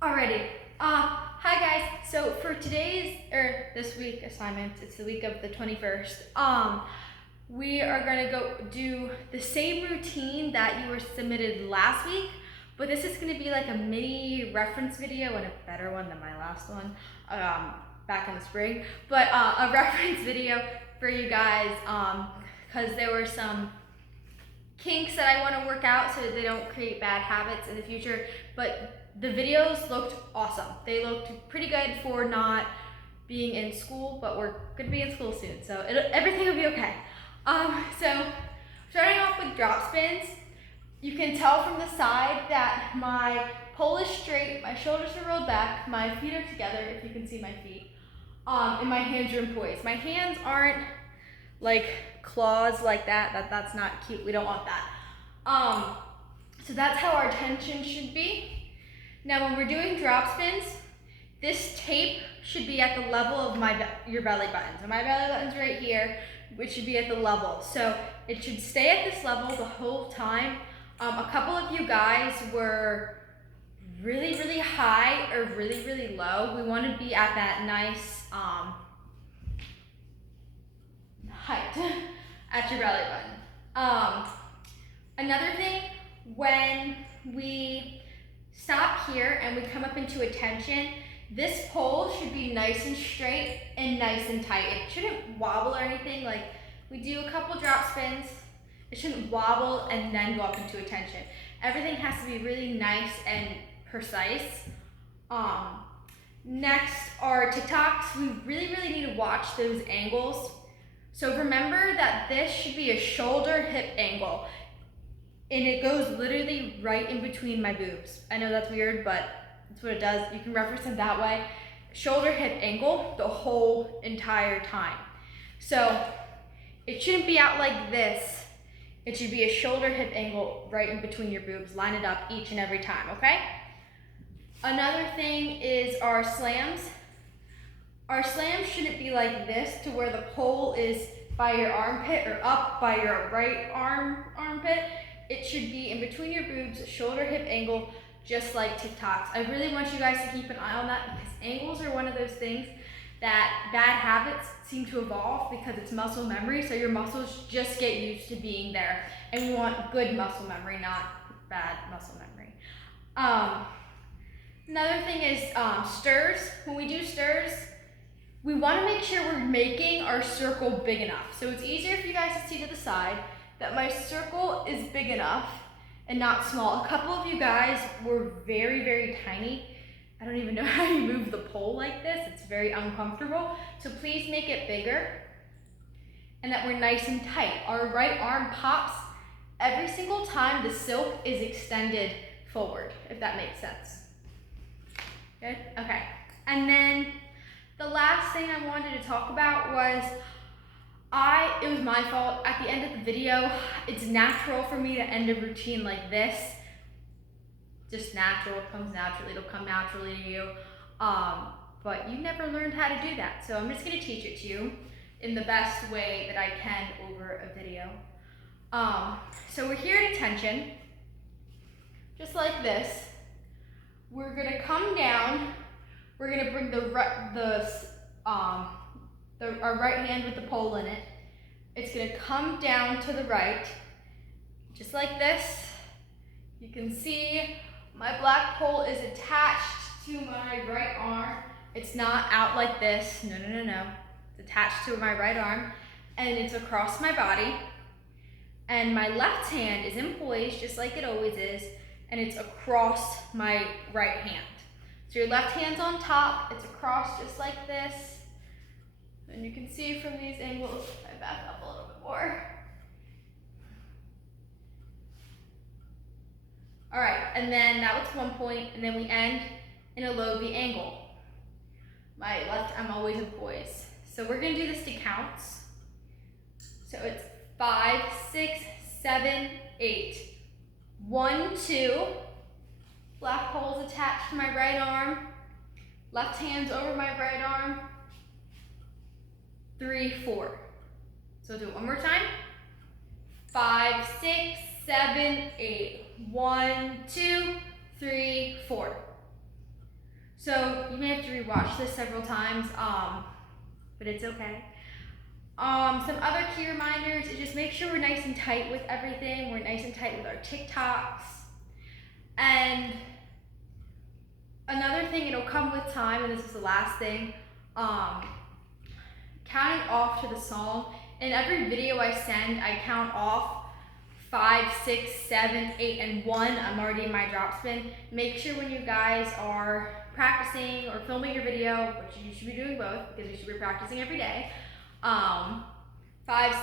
Alrighty. Hi guys. So for today's or this week assignments, it's the week of the 21st. We are gonna go do the same routine that you were submitted last week, but this is gonna be like a mini reference video and a better one than my last one, back in the spring. But a reference video for you guys, because there were some kinks that I want to work out so that they don't create bad habits in the future. But the videos looked awesome. They looked pretty good for not being in school, but we're gonna be in school soon, so everything will be okay. So starting off with drop spins, you can tell from the side that my pole is straight, my shoulders are rolled back, my feet are together, if you can see my feet, and my hands are in poise. My hands aren't like claws like that. That's not cute. We don't want that. So that's how our tension should be. Now when we're doing drop spins, this tape should be at the level of your belly button. So my belly button's right here, which should be at the level. So it should stay at this level the whole time. A couple of you guys were really, really high or really, really low. We want to be at that nice height at your belly button. Another thing, when we stop here and we come up into a tension, this pole should be nice and straight and nice and tight. It shouldn't wobble or anything. Like we do a couple drop spins, it shouldn't wobble and then go up into a tension. Everything has to be really nice and precise. Next are TikToks. We really, really need to watch those angles. So remember that this should be a shoulder hip angle, and it goes literally right in between my boobs. I know that's weird, but that's what it does. You can reference it that way. Shoulder hip angle the whole entire time. So it shouldn't be out like this. It should be a shoulder hip angle right in between your boobs. Line it up each and every time, okay? Another thing is our slams. Our slams shouldn't be like this to where the pole is by your armpit or up by your right armpit. It should be in between your boobs, shoulder hip angle, just like TikToks. I really want you guys to keep an eye on that because angles are one of those things that bad habits seem to evolve because it's muscle memory. So your muscles just get used to being there. And we want good muscle memory, not bad muscle memory. Another thing is stirs. When we do stirs, we want to make sure we're making our circle big enough. So it's easier for you guys to see to the side that my circle is big enough and not small. A couple of you guys were very, very tiny. I don't even know how you move the pole like this. It's very uncomfortable. So please make it bigger and that we're nice and tight. Our right arm pops every single time the silk is extended forward, if that makes sense. Good? Okay. And then the last thing I wanted to talk about was it was my fault. At the end of the video, it's natural for me to end a routine like this. Just natural, it comes naturally, it'll come naturally to you. But you never learned how to do that. So I'm just gonna teach it to you in the best way that I can over a video. So we're here at attention, just like this. We're gonna come down. We're gonna bring our right hand with the pole in it. It's gonna come down to the right, just like this. You can see my black pole is attached to my right arm. It's not out like this, no. It's attached to my right arm and it's across my body. And my left hand is in poise, just like it always is, and it's across my right hand. So your left hand's on top, it's across just like this. And you can see from these angles, I back up a little bit more. All right, and then that was one point, and then we end in a low V angle. My left, I'm always in poise. So we're gonna do this to counts. So it's 5, 6, 7, 8. 1, 2. Black pole's attached to my right arm. Left hand's over my right arm. 3, 4. So we'll do it one more time. 5, 6, 7, 8. 1, 2, 3, 4. So you may have to rewatch this several times, but it's okay. Some other key reminders is just make sure we're nice and tight with everything. We're nice and tight with our TikToks. And another thing, it'll come with time, and this is the last thing, counting off to the song. In every video I send, I count off 5, 6, 7, 8, and 1. I'm already in my drop spin. Make sure when you guys are practicing or filming your video, which you should be doing both because you should be practicing every day, 5,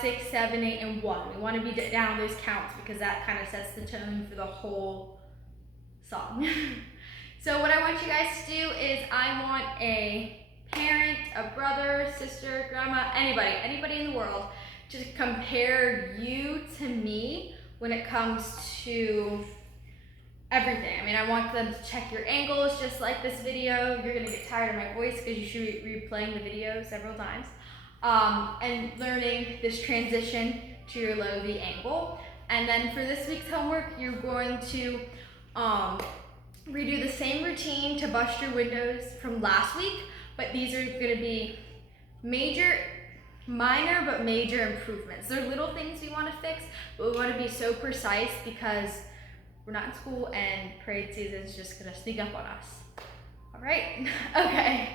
6, 7, 8, and 1. We want to be down those counts because that kind of sets the tone for the whole song. So what I want you guys to do is I want a parent, a brother, sister, grandma, anybody in the world to compare you to me when it comes to everything. I mean, I want them to check your angles just like this video. You're gonna get tired of my voice because you should be replaying the video several times. And learning this transition to your low V angle. And then for this week's homework, you're going to redo the same routine to bust your windows from last week, but these are gonna be minor but major improvements. They're little things we wanna fix, but we wanna be so precise because we're not in school and parade season is just gonna sneak up on us. All right, okay.